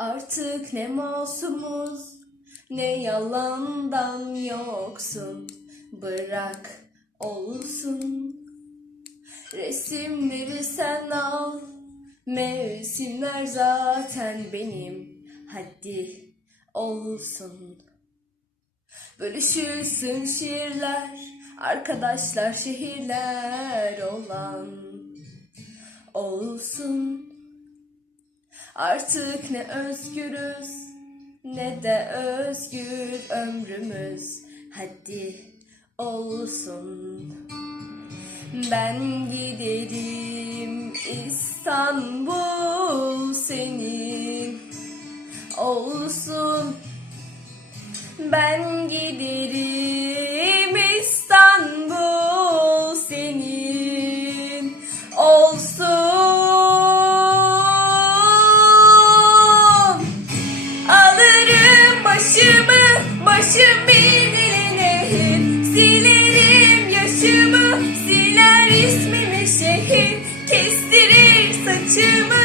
Artık ne masumuz ne yalandan yoksun. Bırak olsun. Resimleri sen al Mevsimler zaten benim. Hadi olsun. Bölüşürsün şiirler Arkadaşlar şehirler olan. Olsun Artık ne özgürüz ne de özgür ömrümüz. Hadi olsun. Ben giderim İstanbul senin olsun. Ben giderim başımı, başım bildiğin nehir Silerim yaşımı, siler ismimi şehir. Kestirir saçımı